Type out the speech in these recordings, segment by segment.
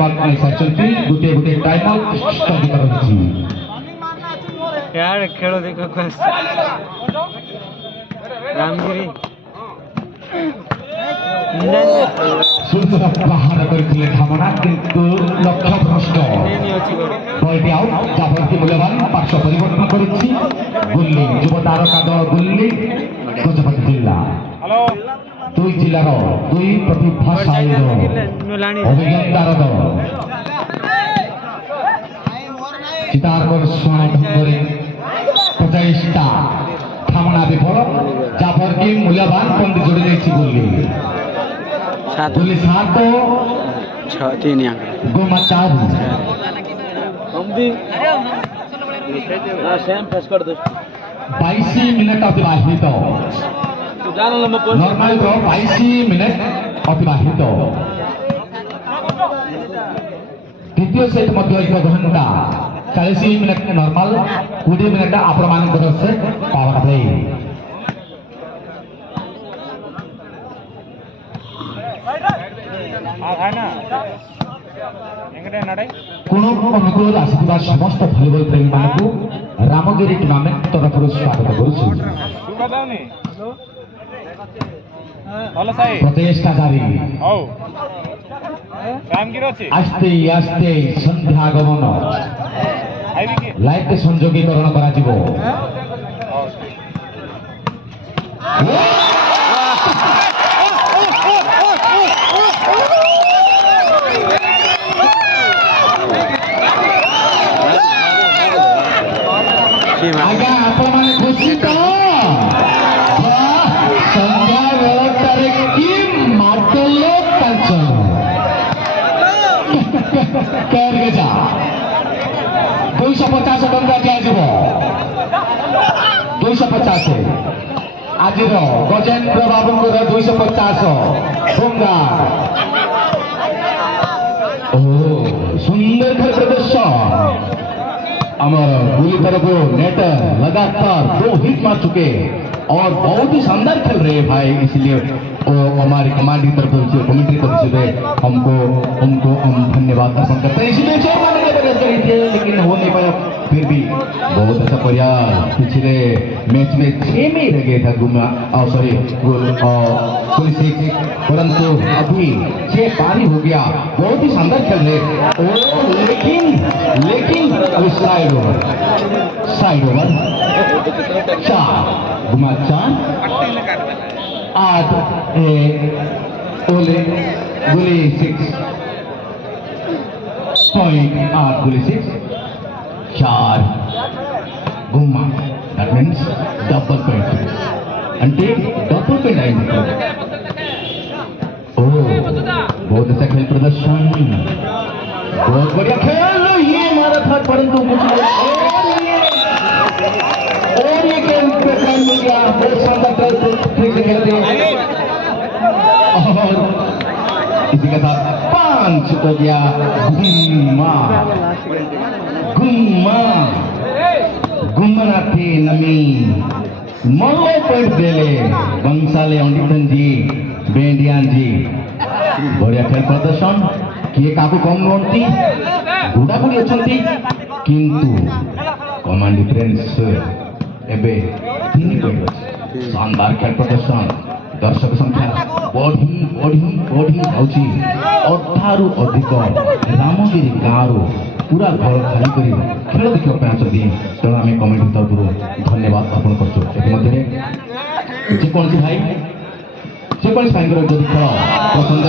time out नहीं साचंती गुटे गुटे time out स्थगित रहिछि यार खेल देखो बस रामगिरी सुंदर प्रहार करथिले ढामना किंतु लक्ष्य भ्रष्ट बॉलटी आउट जाफर की मूल्यवान पार्श्व परिवर्तन करिछि गुल्ली युव तारका दल गुल्ली गजपति जिला हेलो दुई जिलार दुई प्रतिभाशाली अभिज्ञतार दल चितारकर स्वर्ण ढंगरे प्रचेष्टा ढामना विफल जाफर की मूल्यवान पंद जोड़ी देछि गुल्ली गुल्ली 7 6-3 गुमा 4 हम भी सेम फेस कर दो 22 मिनट अतिबाहित नॉर्मल तो 22 मिनट अतिबाहित द्वितीय सेट मध्य 1 घंटा 40 मिनट नॉर्मल 20 मिनट अप्रमाणित से पावर प्ले अनुकूल आसुवा समस्त भलिबल प्रेमी मानकु रामगिरी टूर्नामेंट तरफ स्वागत करुछु प्रचेष्टा जारी आस्ते आस्ते संध्यागमन लाइट संयोगीकरण करा जिवो आज्ञा आपण माने खुशी तो संध्या वेळारे की माटलो कांचन कर गे जा 250 टंका दिया जिवो 250 आजिर गजेंद्र बाबूंकर 250 सोंगा ओ सुंदर खेल प्रदर्शन हमारा गुली तरफ नेट लगातार 2 हिट मार चुके और बहुत ही शानदार खेल रहे हैं भाई इसलिए वो हमारी कमांड की तरफ से कमेंट्री करते हुए हमको उनको हम धन्यवाद अर्पण करते हैं इसलिए जो मानने की प्रयास करी थी लेकिन हो नहीं पाया फिर भी बहुत अच्छा प्रयास पिछले मैच में 6 में ही रह गया था गुमा सॉरी पुलिस परंतु अभी 6 पारी हो गया बहुत ही शानदार खेल रहे लेकिन अभी साइड ओवर 4 गुमा 4 8 ओले गुली 6 पॉइंट 8 गुली 6 4 गुम्मा that means double point అంటే double point అయింది ओ बहुत अच्छा खेल प्रदर्शन बहुत बढ़िया खेल ये मारा था परंतु और ये खेल पे टाइम मिल गया बहुत शानदार ठीक से खेलते और इसी के साथ 5 हो गया गुम्मा गुम्मा गुम्मनाथी नमी मल्लो पॉइंट देले बंसाले अंडितन जी बेंडियान जी बढ़िया खेल प्रदर्शन किए काकू कम नुहंती गुड़ागुड़ी अच्छी किंतु कमांड डिफरेंस एबे 3 पॉइंट शानदार खेल प्रदर्शन दर्शक संख्या बढ़ी जाउची अठारु अधिक रामगिरी गाँव पूरा घर खाली करी खेल देखा आसती तेणु आम कमिटी तरफ धन्यवाद अर्पण करछु जेकोसी भाई जेकोसी भाई जब खेल पसंद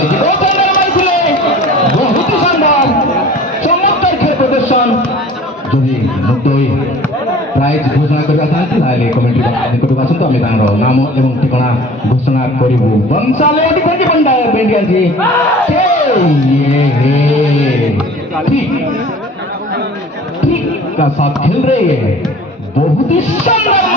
बहुत शानदार चमत्कार खेल प्रदर्शन जदि मुद्दे प्राइज घोषणा करवा चाहते कमेंट निकटक आसतु आम नाम एवं ठिकाना घोषणा करूँ बंसाले बेंडिया जी ठीक का साथ खेल रहे हैं बहुत ही शानदार